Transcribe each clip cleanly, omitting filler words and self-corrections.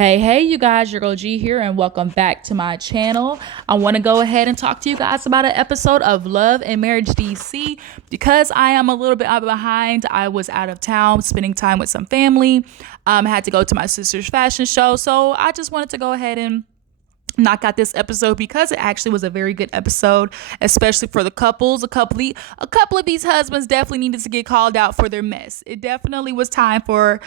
Hey, you guys, your girl G here, and welcome back to my channel. I want to go ahead and talk to you guys about an episode of Love and Marriage DC because I am a little bit behind. I was out of town spending time with some family. I had to go to my sister's fashion show, so I just wanted to go ahead and knock out this episode because it actually was a very good episode, especially for the couples. A couple of these husbands definitely needed to get called out for their mess. It definitely was time for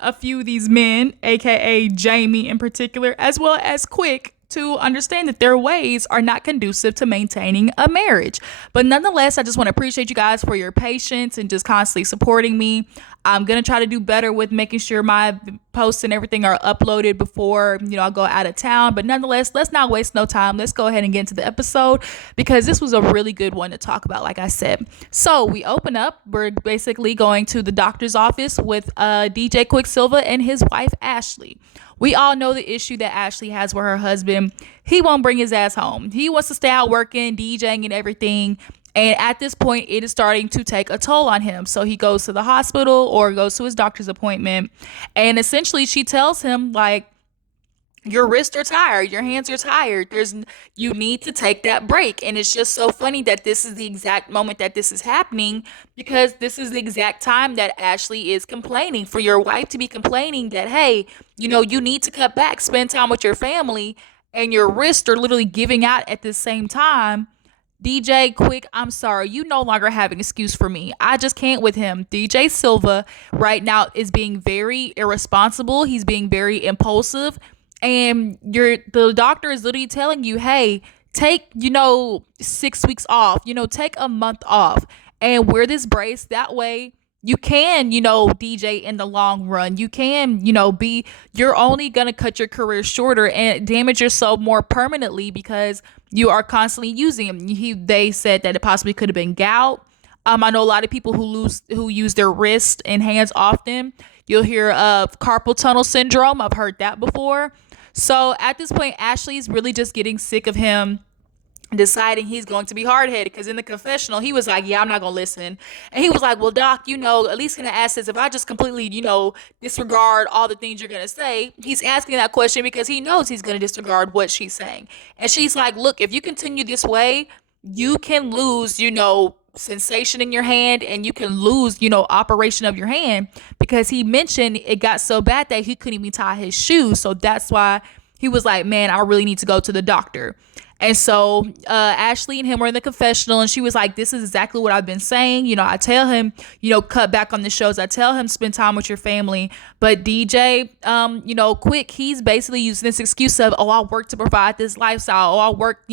a few of these men, aka Jamie in particular, as well as Quick, to understand that their ways are not conducive to maintaining a marriage. But nonetheless, I just want to appreciate you guys for your patience and just constantly supporting me. I'm going to try to do better with making sure my posts and everything are uploaded before, I go out of town. But nonetheless, let's not waste no time. Let's go ahead and get into the episode because this was a really good one to talk about, like I said. So we open up. We're basically going to the doctor's office with DJ Quicksilver and his wife, Ashley. We all know the issue that Ashley has with her husband. He won't bring his ass home. He wants to stay out working, DJing and everything. And at this point, it is starting to take a toll on him. So he goes to the hospital or goes to his doctor's appointment. And essentially, she tells him, like, your wrists are tired, your hands are tired. You need to take that break. And it's just so funny that this is the exact moment that this is happening because this is the exact time that Ashley is complaining. For your wife to be complaining that, hey, you need to cut back, spend time with your family, and your wrists are literally giving out at the same time. DJ Quick, I'm sorry, you no longer have an excuse for me. I just can't with him. DJ Silva right now is being very irresponsible. He's being very impulsive. And the doctor is literally telling you, hey, take, 6 weeks off, take a month off and wear this brace. That way you can, DJ in the long run. You can, you're only going to cut your career shorter and damage yourself more permanently because you are constantly using them. They said that it possibly could have been gout. I know a lot of people who use their wrists and hands often. You'll hear of carpal tunnel syndrome. I've heard that before. So at this point, Ashley's really just getting sick of him deciding he's going to be hard-headed because in the confessional, he was like, yeah, I'm not going to listen. And he was like, well, doc, at least can I ask this? If I just completely, disregard all the things you're going to say, he's asking that question because he knows he's going to disregard what she's saying. And she's like, look, if you continue this way, you can lose, sensation in your hand and you can lose operation of your hand because he mentioned it got so bad that he couldn't even tie his shoes. So that's why he was like, man, I really need to go to the doctor. And so Ashley and him were in the confessional and she was like, this is exactly what I've been saying. I tell him, cut back on the shows. I tell him spend time with your family. But DJ, Quick, he's basically using this excuse of, oh, I work to provide this lifestyle. Oh, I work,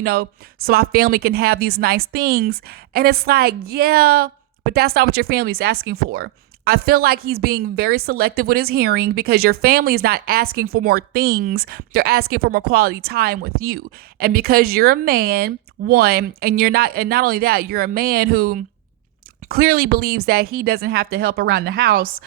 so my family can have these nice things. And it's like, yeah, but that's not what your family's asking for. I feel like he's being very selective with his hearing because your family is not asking for more things. They're asking for more quality time with you. And because you're a man, one, and not only that, you're a man who clearly believes that he doesn't have to help around the house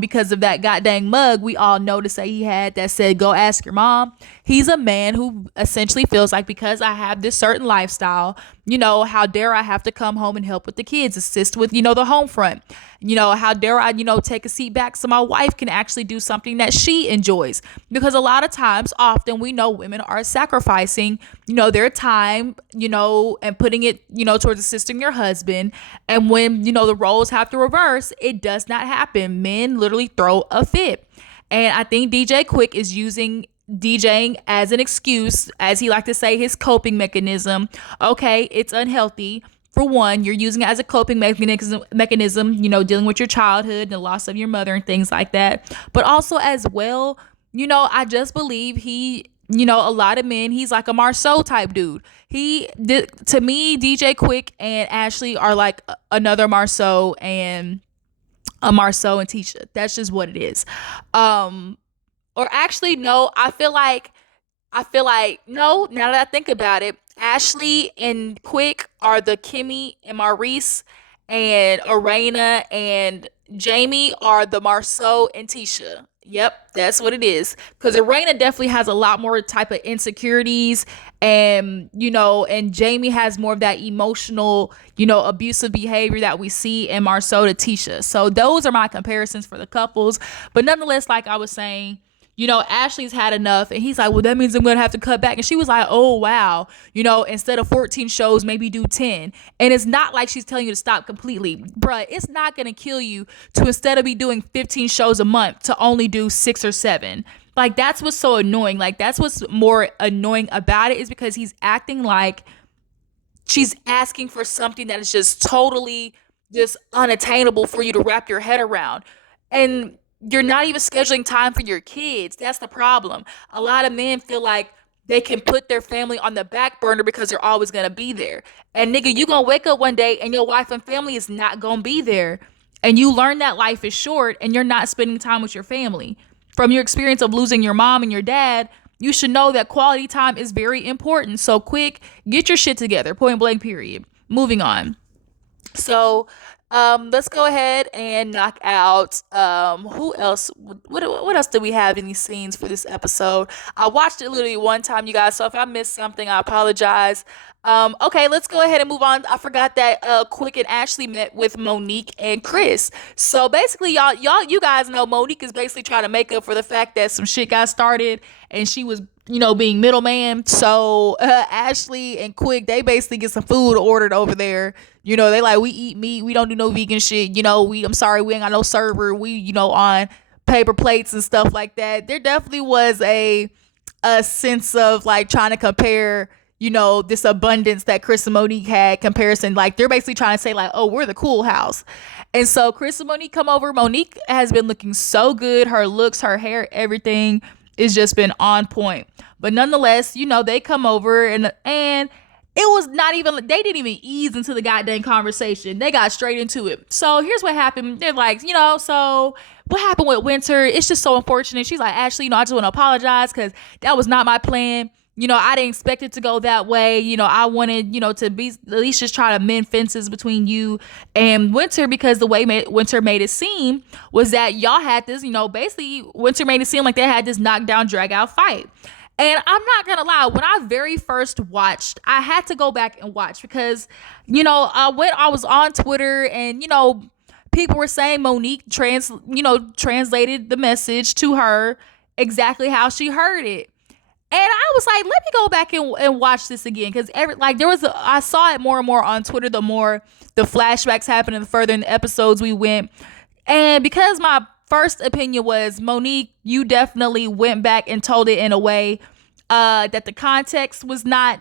because of that goddamn mug we all noticed that he had that said, go ask your mom. He's a man who essentially feels like because I have this certain lifestyle, how dare I have to come home and help with the kids, assist with, the home front. How dare I, take a seat back so my wife can actually do something that she enjoys. Because a lot of times, often we know women are sacrificing, their time, and putting it, towards assisting your husband. And when, the roles have to reverse, it does not happen. Men literally throw a fit. And I think DJ Quick is using DJing as an excuse, as he like to say, his coping mechanism. Okay, it's unhealthy. For one, you're using it as a coping mechanism, dealing with your childhood and the loss of your mother and things like that. But also as well, I just believe he, a lot of men, he's like a Marceau type dude. To me, DJ Quick and Ashley are like another Marceau and Tisha. That's just what it is. Or actually, no, I feel like, no, now that I think about it, Ashley and Quick are the Kimmy and Maurice, and Arena and Jamie are the Marceau and Tisha. Yep, that's what it is. Because Arena definitely has a lot more type of insecurities, and and Jamie has more of that emotional, abusive behavior that we see in Marceau to Tisha. So those are my comparisons for the couples. But nonetheless, like I was saying, Ashley's had enough. And he's like, well, that means I'm going to have to cut back. And she was like, oh, wow. Instead of 14 shows, maybe do 10. And it's not like she's telling you to stop completely. Bruh, it's not going to kill you to, instead of be doing 15 shows a month, to only do 6 or 7. Like, that's what's so annoying. Like, that's what's more annoying about it, is because he's acting like she's asking for something that is just totally just unattainable for you to wrap your head around. And you're not even scheduling time for your kids. That's the problem. A lot of men feel like they can put their family on the back burner because they're always going to be there. And nigga, you going to wake up one day and your wife and family is not going to be there. And you learn that life is short and you're not spending time with your family. From your experience of losing your mom and your dad, you should know that quality time is very important. So quick, get your shit together. Point blank, period. Moving on. So let's go ahead and knock out who else. What else do we have in these scenes for this episode? I watched it literally one time, you guys, so if I missed something, I apologize. Okay, let's go ahead and move on. I forgot that Quick and Ashley met with Monique and Chris. So basically, you guys know Monique is basically trying to make up for the fact that some shit got started and she was being middleman. So Ashley and Quick, they basically get some food ordered over there. They like, we eat meat, we don't do no vegan shit. I'm sorry, we ain't got no server. We on paper plates and stuff like that. There definitely was a sense of like trying to compare this abundance that Chris and Monique had, comparison. Like, they're basically trying to say like, oh, we're the cool house. And so Chris and Monique come over. Monique has been looking so good. Her looks, her hair, everything has just been on point. But nonetheless, they come over and it was not even, they didn't even ease into the goddamn conversation. They got straight into it. So here's what happened. They're like, so what happened with Winter? It's just so unfortunate. She's like, Ashley, I just want to apologize because that was not my plan. I didn't expect it to go that way. I wanted, to be at least just try to mend fences between you and Winter, because the way Winter made it seem was that y'all had this, basically Winter made it seem like they had this knockdown, drag out fight. And I'm not gonna lie, when I very first watched, I had to go back and watch because, I was on Twitter and, people were saying Monique translated the message to her exactly how she heard it. And I was like, let me go back and watch this again. Because I saw it more and more on Twitter, the more the flashbacks happened and the further in the episodes we went. And because my first opinion was, Monique, you definitely went back and told it in a way that the context was not,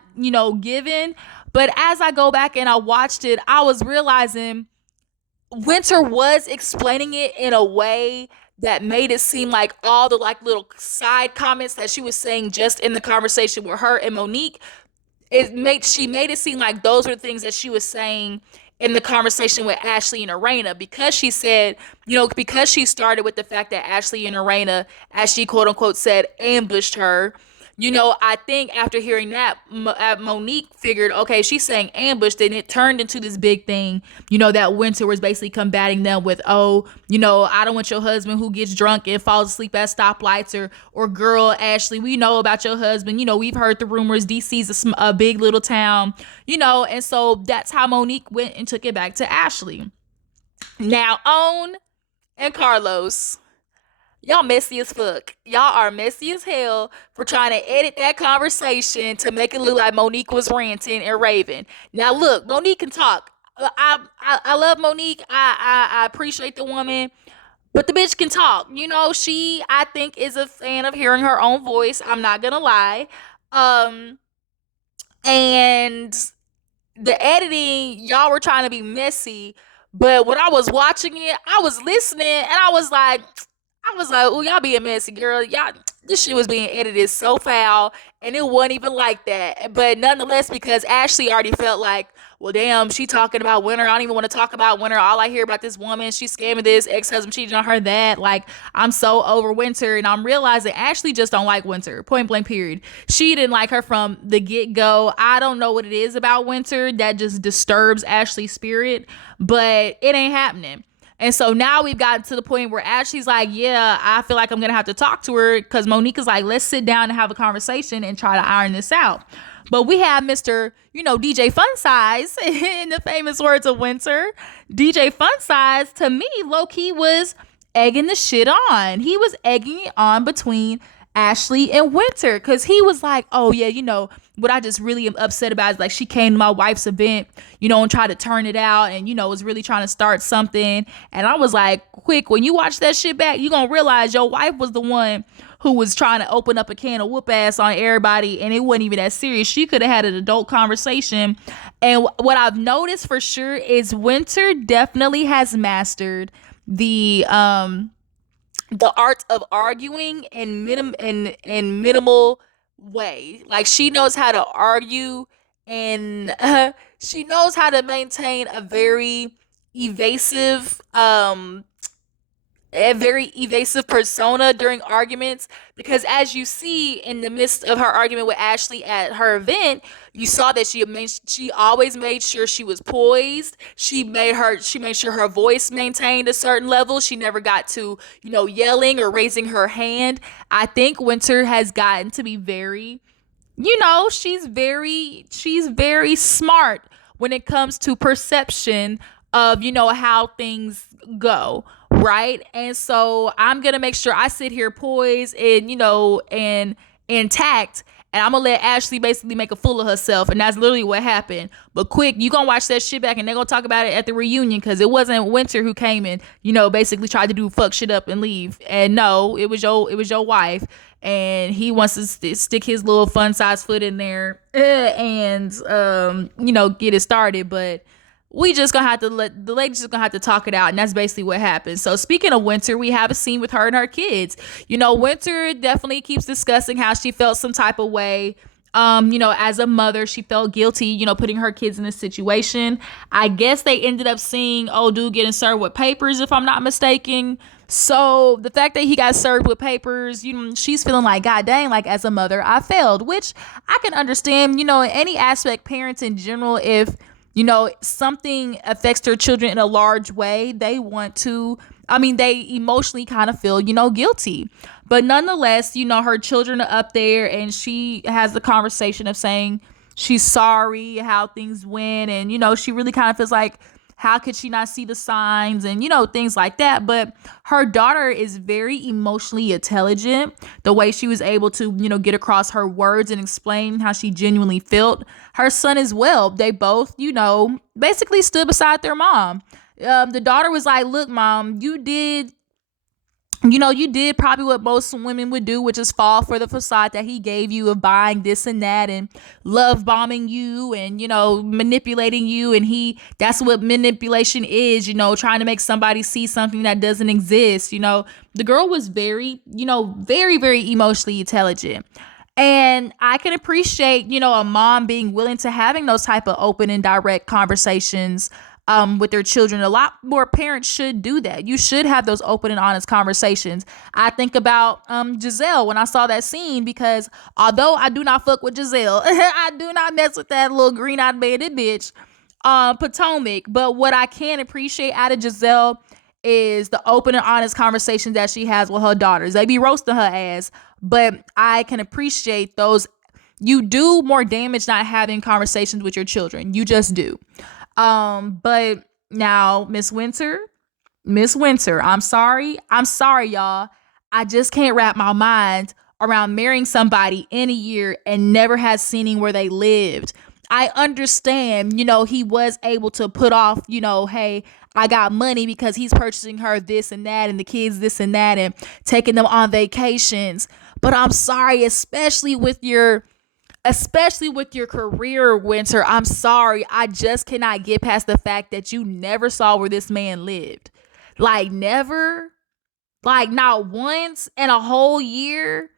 given. But as I go back and I watched it, I was realizing Winter was explaining it in a way that made it seem like all the like little side comments that she was saying just in the conversation with her and Monique, she made it seem like those were the things that she was saying in the conversation with Ashley and Arena, because she said, because she started with the fact that Ashley and Arena, as she quote unquote said, ambushed her. I think after hearing that, Monique figured, okay, she's saying ambush, then it turned into this big thing, that Winter was basically combating them with, I don't want your husband who gets drunk and falls asleep at stoplights, or girl, Ashley, we know about your husband. We've heard the rumors. DC's a big little town, and so that's how Monique went and took it back to Ashley. Now, Own and Carlos, y'all messy as fuck. Y'all are messy as hell for trying to edit that conversation to make it look like Monique was ranting and raving. Now look, Monique can talk. I love Monique. I appreciate the woman, but the bitch can talk. She, I think, is a fan of hearing her own voice. I'm not gonna lie. And the editing, y'all were trying to be messy, but when I was watching it, I was listening and I was like, oh, y'all being messy, girl. Y'all, this shit was being edited so foul, and it wasn't even like that. But nonetheless, because Ashley already felt like, well, damn, she talking about Winter. I don't even want to talk about Winter. All I hear about this woman, she's scamming this, ex-husband cheating on her, that. Like, I'm so over Winter, and I'm realizing Ashley just don't like Winter. Point blank, period. She didn't like her from the get-go. I don't know what it is about Winter that just disturbs Ashley's spirit, but it ain't happening. And so now we've gotten to the point where Ashley's like, yeah, I feel like I'm going to have to talk to her, because Monique is like, let's sit down and have a conversation and try to iron this out. But we have Mr., DJ Fun Size, in the famous words of Winter. DJ Fun Size, to me, low-key was egging the shit on. He was egging it on between Ashley and Winter because he was like, oh yeah, what I just really am upset about is like she came to my wife's event, and tried to turn it out and, was really trying to start something. And I was like, quick, when you watch that shit back, you gonna realize your wife was the one who was trying to open up a can of whoop ass on everybody, and it wasn't even that serious. She could have had an adult conversation. And what I've noticed for sure is Winter definitely has mastered the art of arguing in minimal way. Like she knows how to argue, and she knows how to maintain evasive a very evasive persona during arguments, because as you see in the midst of her argument with Ashley at her event, you saw that she always made sure she was poised. She made sure her voice maintained a certain level. She never got to, yelling or raising her hand. I think Winter has gotten to be very, she's very smart when it comes to perception of, how things go, right? And so I'm gonna make sure I sit here poised and, and intact, and I'm gonna let Ashley basically make a fool of herself, and that's literally what happened. But quick, you gonna watch that shit back, and they're gonna talk about it at the reunion, because it wasn't Winter who came and, basically tried to do fuck shit up and leave. And no, it was your wife, and he wants to stick his little fun size foot in there, and get it started. But we just gonna have to let the ladies just gonna have to talk it out, and that's basically what happened. So speaking of Winter, we have a scene with her and her kids. Winter definitely keeps discussing how she felt some type of way. As a mother, she felt guilty, putting her kids in this situation. I guess they ended up seeing old dude getting served with papers, if I'm not mistaken. So the fact that he got served with papers, she's feeling like, God dang, like as a mother, I failed, which I can understand, in any aspect, parents in general, if something affects their children in a large way, they want to, they emotionally kind of feel, guilty. But nonetheless, her children are up there, and she has the conversation of saying she's sorry how things went. And, she really kind of feels like, how could she not see the signs and, things like that. But her daughter is very emotionally intelligent. The way she was able to, get across her words and explain how she genuinely felt. Her son as well. They both, basically stood beside their mom. The daughter was like, look, mom, you did probably what most women would do, which is fall for the facade that he gave you of buying this and that and love bombing you and, manipulating you. And that's what manipulation is, trying to make somebody see something that doesn't exist. The girl was very, very, very emotionally intelligent. And I can appreciate, a mom being willing to having those type of open and direct conversations with their children. A lot more parents should do that. You should have those open and honest conversations. I think about Giselle when I saw that scene, because although I do not fuck with Giselle, I do not mess with that little green-eyed bandit bitch, Potomac. But what I can appreciate out of Giselle is the open and honest conversations that she has with her daughters. They be roasting her ass, but I can appreciate those. You do more damage not having conversations with your children. You just do. But now Miss Winter, I'm sorry, y'all. I just can't wrap my mind around marrying somebody in a year and never has seen where they lived. I understand, he was able to put off, hey, I got money because he's purchasing her this and that and the kids this and that and taking them on vacations. But I'm sorry, especially with your career, Winter. I'm sorry. I just cannot get past the fact that you never saw where this man lived. Like, never. Like, not once in a whole year.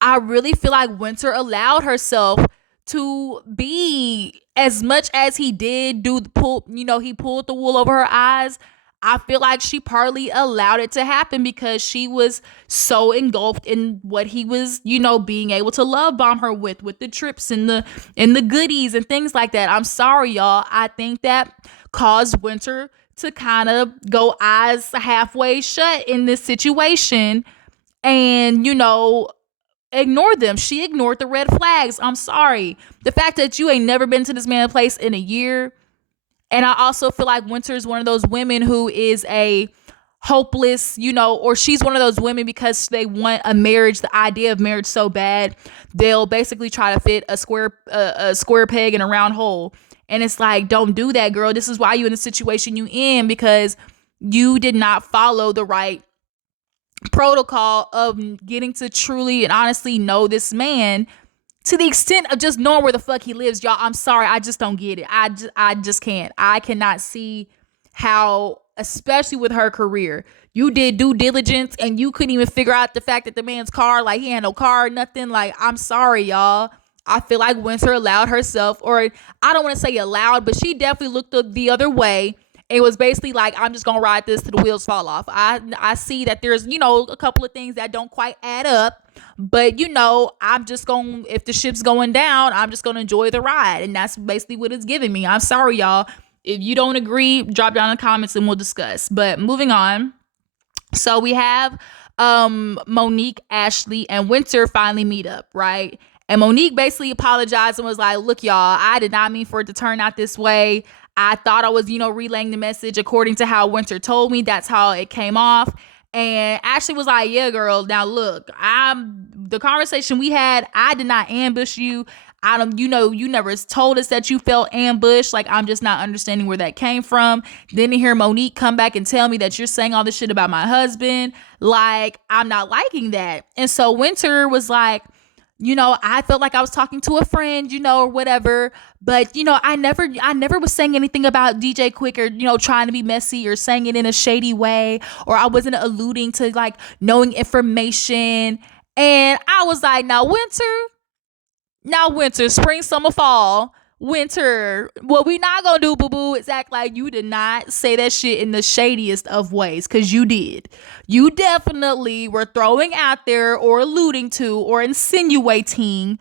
I really feel like Winter allowed herself to be, as much as he did do the pull, he pulled the wool over her eyes. I feel like she partly allowed it to happen because she was so engulfed in what he was, being able to love bomb her with the trips and the goodies and things like that. I'm sorry, y'all. I think that caused Winter to kind of go eyes halfway shut in this situation and, ignore them. She ignored the red flags. I'm sorry. The fact that you ain't never been to this man's place in a year. And I also feel like Winter is one of those women who is a hopeless, or she's one of those women because they want a marriage, the idea of marriage so bad, they'll basically try to fit a square peg in a round hole. And it's like, don't do that, girl. This is why you in the situation you in, because you did not follow the right protocol of getting to truly and honestly know this man to the extent of just knowing where the fuck he lives, y'all. I'm sorry, I just don't get it. I just can't. I cannot see how, especially with her career, you did due diligence and you couldn't even figure out the fact that the man's car, like he had no car or nothing. Like, I'm sorry, y'all. I feel like Winter allowed herself, or I don't want to say allowed, but she definitely looked the other way. It was basically like, I'm just gonna ride this till the wheels fall off. I see that there's, a couple of things that don't quite add up, but I'm just gonna, if the ship's going down, I'm just gonna enjoy the ride. And that's basically what it's giving me. I'm sorry, y'all. If you don't agree, drop down in the comments and we'll discuss. But moving on. So we have Monique, Ashley, and Winter finally meet up, right? And Monique basically apologized and was like, look, y'all, I did not mean for it to turn out this way. I thought I was, relaying the message according to how Winter told me. That's how it came off. And Ashley was like, yeah, girl, now look, the conversation we had, I did not ambush you. I don't, you never told us that you felt ambushed. Like, I'm just not understanding where that came from. Then to hear Monique come back and tell me that you're saying all this shit about my husband, like, I'm not liking that. And so Winter was like, I felt like I was talking to a friend, or whatever. But, I never was saying anything about DJ Quick or, trying to be messy or saying it in a shady way, or I wasn't alluding to like knowing information. And I was like, now Winter, spring, summer, fall, Winter, what we not gonna do, boo-boo, is act like you did not say that shit in the shadiest of ways, because you did. You definitely were throwing out there or alluding to or insinuating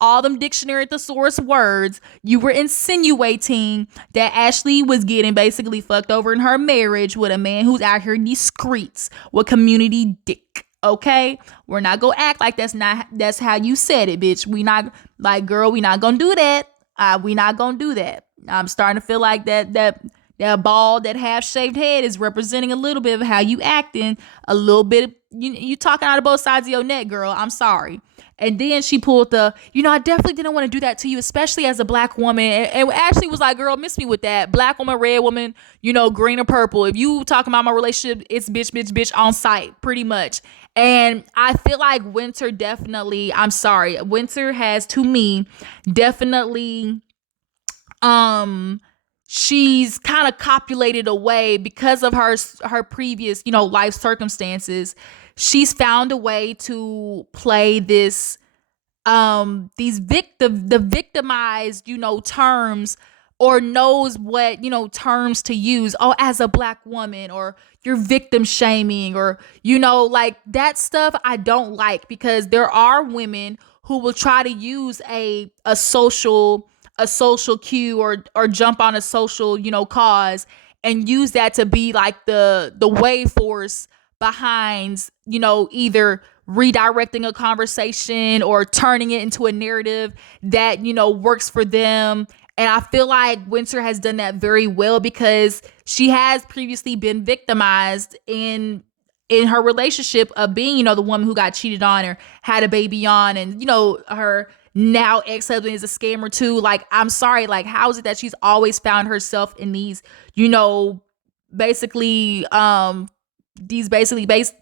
all them dictionary thesaurus words. You were insinuating that Ashley was getting basically fucked over in her marriage with a man who's out here in these streets with community dick. Okay, we're not gonna act like that's how you said it, bitch. We not, like, girl, we not gonna do that. We not gonna do that. I'm starting to feel like that bald, that half shaved head is representing a little bit of how you acting. A little bit, you talking out of both sides of your neck, girl. I'm sorry. And then she pulled I definitely didn't want to do that to you, especially as a black woman. And Ashley was like, girl, miss me with that. Black woman, red woman, green or purple. If you talking about my relationship, it's bitch on sight, pretty much. And I feel like Winter definitely, I'm sorry, Winter has, to me, definitely, she's kind of copulated away because of her previous, life circumstances. She's found a way to play this, the victimized, terms, or knows what, terms to use. Oh, as a black woman, or you're victim shaming, or, like that stuff I don't like, because there are women who will try to use a social cue, or jump on a social, cause, and use that to be like the wave force behind, either redirecting a conversation or turning it into a narrative that, works for them. And I feel like Winter has done that very well, because she has previously been victimized in her relationship of being, the woman who got cheated on or had a baby on, and, her now ex-husband is a scammer too. Like, I'm sorry, like, how is it that she's always found herself in these, basically,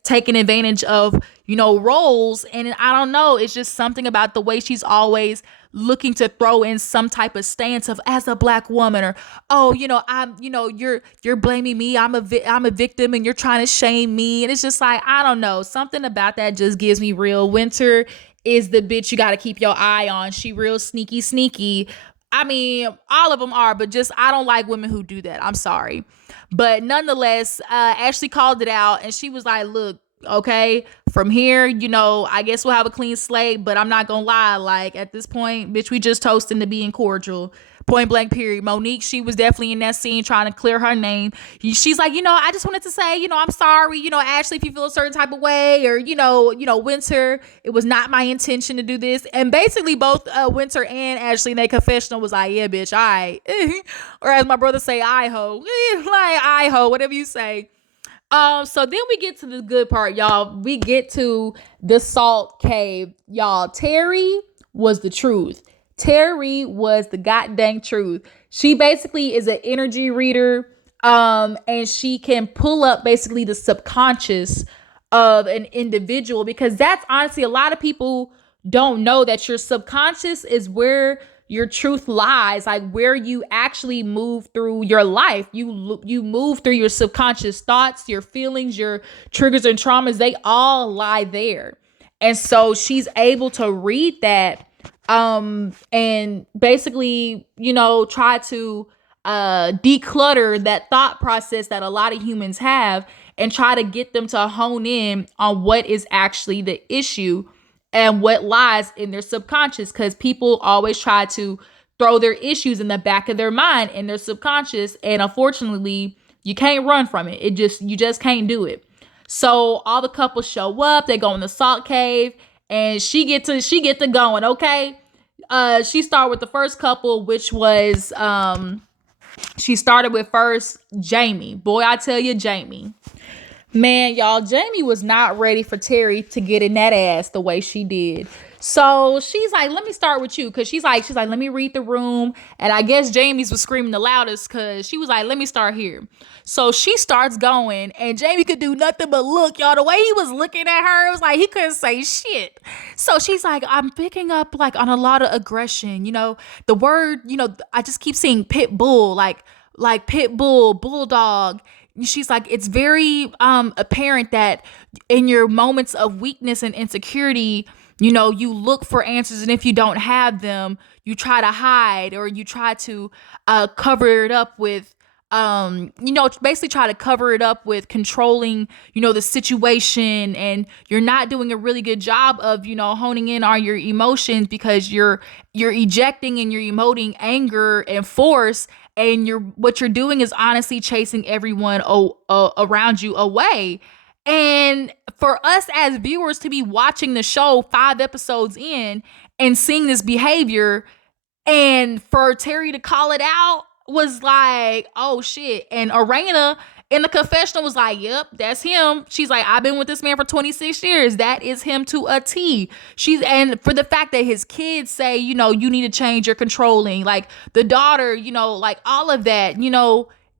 taking advantage of, roles. And I don't know, it's just something about the way she's always looking to throw in some type of stance of, as a black woman, or, oh, I'm, you're blaming me, I'm a victim, and you're trying to shame me. And it's just like, I don't know, something about that just gives me real. Winter is the bitch you got to keep your eye on. She real sneaky. I mean, all of them are, but just, I don't like women who do that. I'm sorry. But nonetheless, Ashley called it out, and she was like, look, okay, from here, I guess we'll have a clean slate, but I'm not gonna lie, like, at this point, bitch, we just toasting to being cordial. Point blank period. Monique, she was definitely in that scene trying to clear her name. She's like, I just wanted to say, I'm sorry, Ashley, if you feel a certain type of way, or, Winter, it was not my intention to do this. And basically both Winter and Ashley in their confessional was like, yeah, bitch, all right. Or as my brother say, I ho. Like, I ho, whatever you say. So then we get to the good part, y'all. We get to the salt cave, y'all. Terri was the truth. Terri was the goddamn truth. She basically is an energy reader, and she can pull up basically the subconscious of an individual, because that's honestly, a lot of people don't know that your subconscious is where your truth lies, like where you actually move through your life. You move through your subconscious thoughts, your feelings, your triggers and traumas. They all lie there. And so she's able to read that, and basically, try to declutter that thought process that a lot of humans have, and try to get them to hone in on what is actually the issue and what lies in their subconscious. Because people always try to throw their issues in the back of their mind, in their subconscious, and unfortunately you can't run from it. You just can't do it. So all the couples show up, they go in the salt cave, and she get to going. Okay, she started with the first couple, which was she started with first Jamie. Boy, I tell you, Jamie. Man, y'all, Jamie was not ready for Terri to get in that ass the way she did. So she's like, let me start with you. Cause she's like, let me read the room. And I guess Jamie's was screaming the loudest, cause she was like, let me start here. So she starts going, and Jamie could do nothing but look, y'all. The way he was looking at her, it was like he couldn't say shit. So she's like, I'm picking up like on a lot of aggression. The word, I just keep seeing pit bull, like pit bull, bulldog. She's like, it's very apparent that in your moments of weakness and insecurity, you look for answers, and if you don't have them, you try to hide, or you try to cover it up with basically try to cover it up with controlling, the situation, and you're not doing a really good job of, honing in on your emotions, because you're ejecting and you're emoting anger and force, and what you're doing is honestly chasing everyone around you away. And for us as viewers to be watching the show 5 episodes in and seeing this behavior, and for Terri to call it out, was like, oh shit. And Arena in the confessional was like, yep, that's him. She's like, I've been with this man for 26 years. That is him to a T. And for the fact that his kids say, you need to change your controlling, like the daughter, like all of that,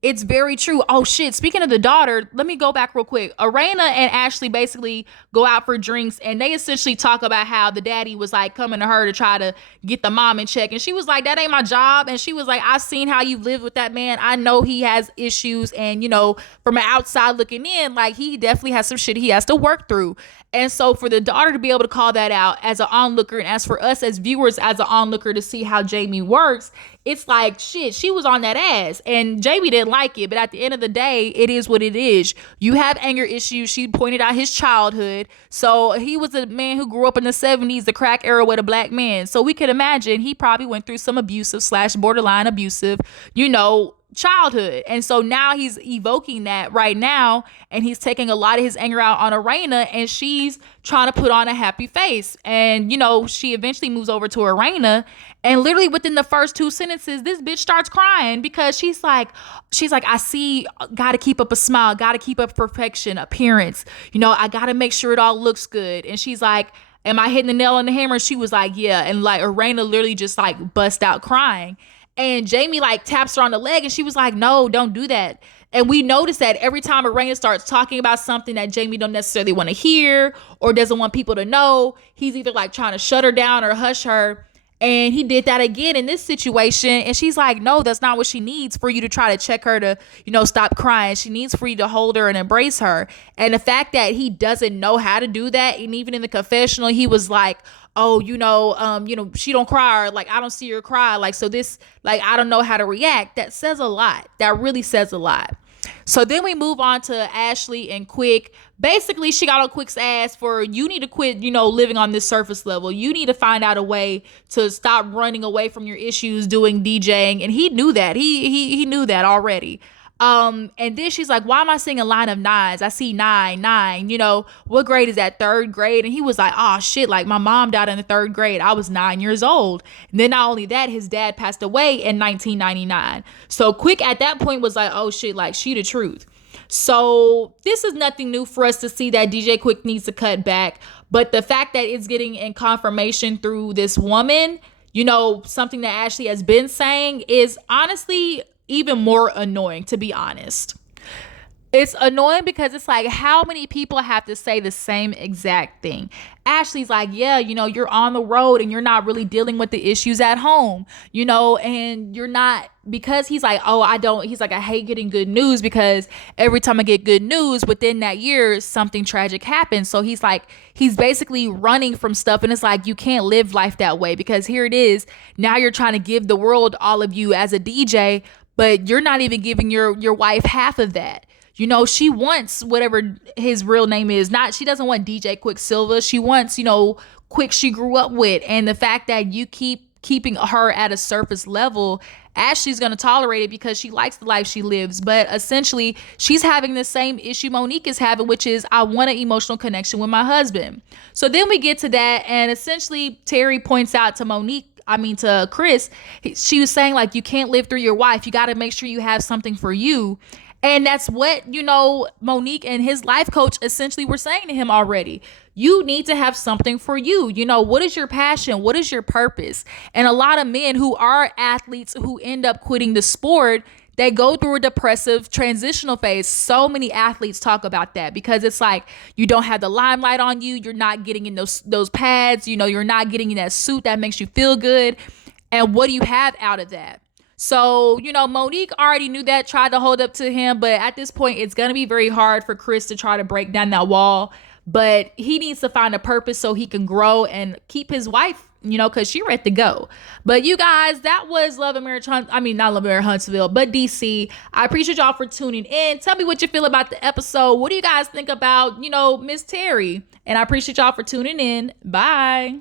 it's very true. Oh shit. Speaking of the daughter, let me go back real quick. Arena and Ashley basically go out for drinks, and they essentially talk about how the daddy was like coming to her to try to get the mom in check. And she was like, that ain't my job. And she was like, I've seen how you live with that man. I know he has issues. And, from an outside looking in, like he definitely has some shit he has to work through. And so for the daughter to be able to call that out as an onlooker, and as for us as viewers, as an onlooker, to see how Jamie works, it's like, shit, she was on that ass. And Jamie didn't like it. But at the end of the day, it is what it is. You have anger issues. She pointed out his childhood. So he was a man who grew up in the 70s, the crack era, with a black man. So we could imagine he probably went through some abusive / borderline abusive, childhood. And so now he's evoking that right now, and he's taking a lot of his anger out on Arena, and she's trying to put on a happy face. And she eventually moves over to Arena, and literally within the first 2 sentences, this bitch starts crying, because she's like, I see, gotta keep up a smile, gotta keep up perfection, appearance, I gotta make sure it all looks good. And she's like, am I hitting the nail on the hammer? She was like, yeah. And like Arena literally just like bust out crying. And Jamie like taps her on the leg, and she was like, no, don't do that. And we notice that every time Arena starts talking about something that Jamie don't necessarily want to hear or doesn't want people to know, he's either like trying to shut her down or hush her. And he did that again in this situation. And she's like, no, that's not what she needs, for you to try to check her to, stop crying. She needs for you to hold her and embrace her. And the fact that he doesn't know how to do that, and even in the confessional, he was like, oh, she don't cry, or like, I don't see her cry. Like, so this, like, I don't know how to react. That says a lot. That really says a lot. So then we move on to Ashley and Quick. Basically, she got on Quick's ass for, you need to quit, living on this surface level. You need to find out a way to stop running away from your issues doing DJing. And he knew that. He knew that already. And then she's like, why am I seeing a line of 9s? I see 9. What grade is that? 3rd grade? And he was like, oh shit, like my mom died in the 3rd grade. I was 9 years old. And then not only that, his dad passed away in 1999. So Quick at that point was like, oh shit, like she the truth. So this is nothing new for us to see that DJ Quick needs to cut back. But the fact that it's getting in confirmation through this woman, something that Ashley has been saying, is honestly even more annoying, to be honest. It's annoying because it's like, how many people have to say the same exact thing? Ashley's like, yeah, you're on the road and you're not really dealing with the issues at home, and you're not, because he's like, he's like, I hate getting good news because every time I get good news within that year, something tragic happens. So he's like, he's basically running from stuff. And it's like, you can't live life that way, because here it is. Now you're trying to give the world all of you as a DJ, but you're not even giving your wife half of that. She wants whatever his real name is. She doesn't want DJ Quicksilver. She wants, Quick she grew up with. And the fact that you keeping her at a surface level, Ashley's going to tolerate it because she likes the life she lives. But essentially, she's having the same issue Monique is having, which is, I want an emotional connection with my husband. So then we get to that. And essentially, Terri points out to Chris, she was saying, like, you can't live through your wife. You got to make sure you have something for you. And that's what, Monique and his life coach essentially were saying to him already. You need to have something for you. What is your passion? What is your purpose? And a lot of men who are athletes who end up quitting the sport, they go through a depressive transitional phase. So many athletes talk about that because it's like, you don't have the limelight on you. You're not getting in those pads. You're not getting in that suit that makes you feel good. And what do you have out of that? So, Monique already knew that, tried to hold up to him. But at this point, it's going to be very hard for Chris to try to break down that wall. But he needs to find a purpose so he can grow and keep his wife, because she's ready to go. But you guys, that was Love and Marriage not Love and Marriage Huntsville, but DC. I appreciate y'all for tuning in. Tell me what you feel about the episode. What do you guys think about, Miss Terri? And I appreciate y'all for tuning in. Bye.